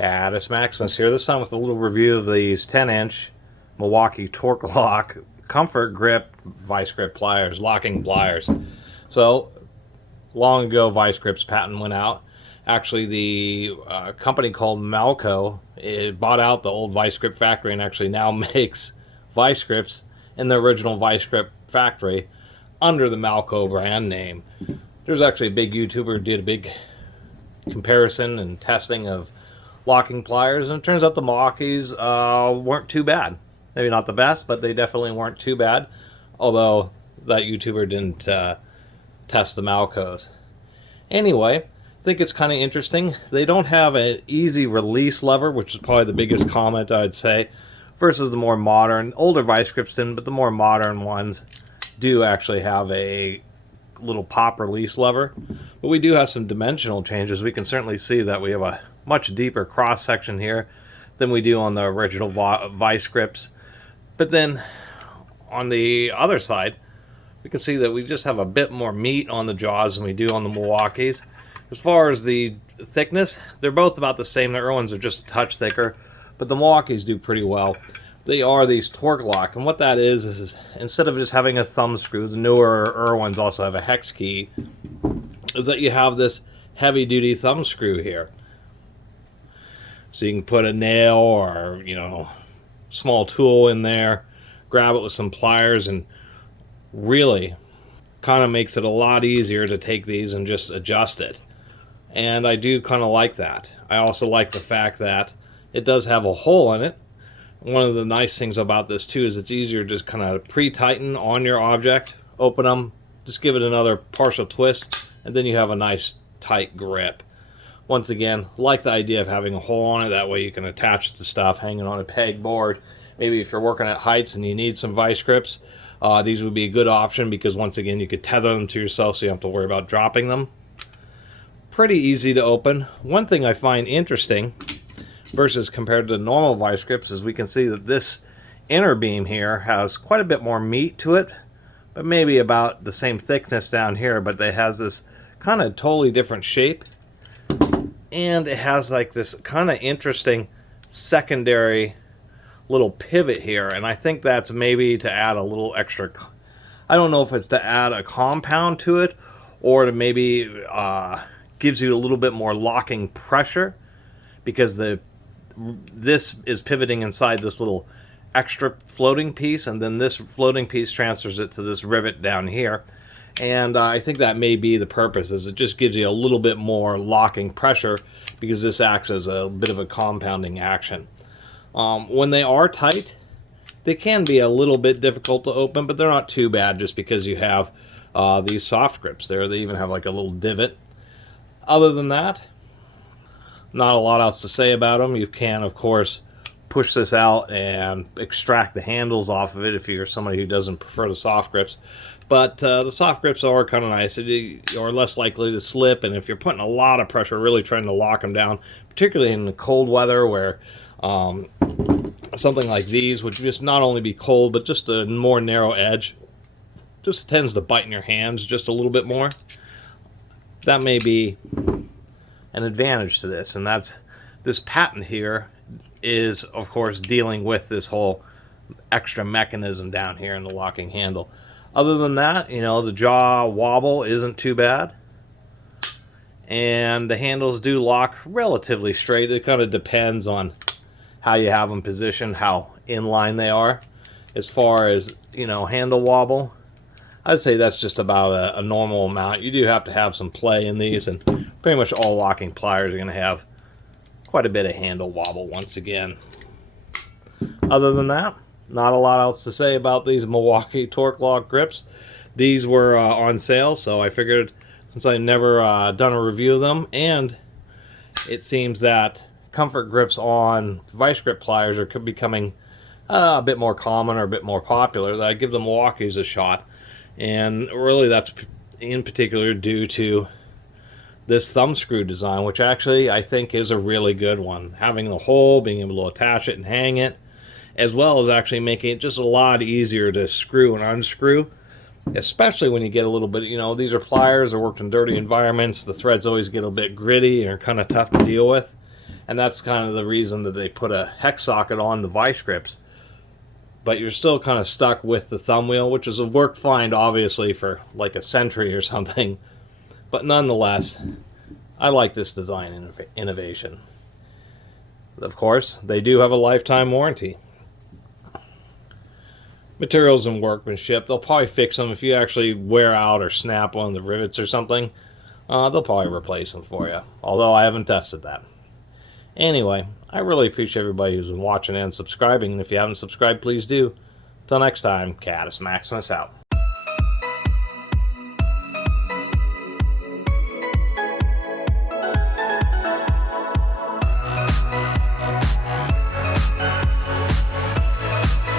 Catus Maximus here, this time with a little review of these 10-inch Milwaukee Torque Lock Comfort Grip Vise-Grip pliers, locking pliers. So, long ago Vise-Grip's patent went out. Actually, the company called Malco, it bought out the old Vise-Grip factory and actually now makes Vise-Grips in the original Vise-Grip factory under the Malco brand name. There's actually a big YouTuber who did a big comparison and testing of locking pliers, and it turns out the Milwaukee's weren't too bad. Maybe not the best, but they definitely weren't too bad, although that YouTuber didn't test the Malcos. Anyway, I think it's kind of interesting. They don't have an easy release lever, which is probably the biggest comment I'd say, versus the more modern, older Vise-Grips didn't, but the more modern ones do actually have a little pop release lever. But we do have some dimensional changes. We can certainly see that we have a much deeper cross section here than we do on the original Vise-Grips. But then on the other side, we can see that we just have a bit more meat on the jaws than we do on the Milwaukee's. As far as the thickness, they're both about the same. The Irwins are just a touch thicker, but the Milwaukee's do pretty well. They are these torque lock, and what that is instead of just having a thumb screw, the newer Irwins also have a hex key, is that you have this heavy-duty thumb screw here. So you can put a nail or, small tool in there, grab it with some pliers, and really kind of makes it a lot easier to take these and just adjust it. And I do kind of like that. I also like the fact that it does have a hole in it. One of the nice things about this too is it's easier to just kind of pre-tighten on your object, open them, just give it another partial twist, and then you have a nice tight grip. Once again, like the idea of having a hole on it, that way you can attach it to stuff hanging on a pegboard. Maybe if you're working at heights and you need some vice grips, these would be a good option because once again you could tether them to yourself so you don't have to worry about dropping them. Pretty easy to open. One thing I find interesting versus compared to the normal vice grips is we can see that this inner beam here has quite a bit more meat to it, but maybe about the same thickness down here, but it has this kind of totally different shape, and it has like this kind of interesting secondary little pivot here, and I think that's maybe to add a little extra, I don't know if it's to add a compound to it or to maybe gives you a little bit more locking pressure, because this is pivoting inside this little extra floating piece, and then this floating piece transfers it to this rivet down here. And I think that may be the purpose, is it just gives you a little bit more locking pressure because this acts as a bit of a compounding action. When they are tight, they can be a little bit difficult to open, but they're not too bad just because you have these soft grips there. They even have like a little divot. Other than that, not a lot else to say about them. You can, of course, push this out and extract the handles off of it if you're somebody who doesn't prefer the soft grips. But the soft grips are kind of nice. You're less likely to slip, and if you're putting a lot of pressure, really trying to lock them down, particularly in the cold weather where something like these would just not only be cold, but just a more narrow edge, just tends to bite in your hands just a little bit more. That may be an advantage to this, and that's this patent here is, of course, dealing with this whole extra mechanism down here in the locking handle. Other than that, the jaw wobble isn't too bad, and the handles do lock relatively straight. It kind of depends on how you have them positioned, how inline they are. As far as, handle wobble, I'd say that's just about a normal amount. You do have to have some play in these, and pretty much all locking pliers are going to have quite a bit of handle wobble once again. Other than that, not a lot else to say about these Milwaukee Torque Lock grips. These were on sale, so I figured, since I've never done a review of them, and it seems that comfort grips on vice grip pliers are becoming a bit more common or a bit more popular, that I give the Milwaukee's a shot. And really that's in particular due to this thumb screw design, which actually I think is a really good one. Having the hole, being able to attach it and hang it, as well as actually making it just a lot easier to screw and unscrew, especially when you get a little bit, these are pliers, they're worked in dirty environments, the threads always get a bit gritty and are kind of tough to deal with. And that's kind of the reason that they put a hex socket on the vice grips. But you're still kind of stuck with the thumb wheel, which has worked fine, obviously, for like a century or something. But nonetheless, I like this design innovation. Of course, they do have a lifetime warranty. Materials and workmanship, they'll probably fix them if you actually wear out or snap one of the rivets or something. They'll probably replace them for you, although I haven't tested that. Anyway, I really appreciate everybody who's been watching and subscribing, and if you haven't subscribed, please do. Until next time, Catus Maximus out.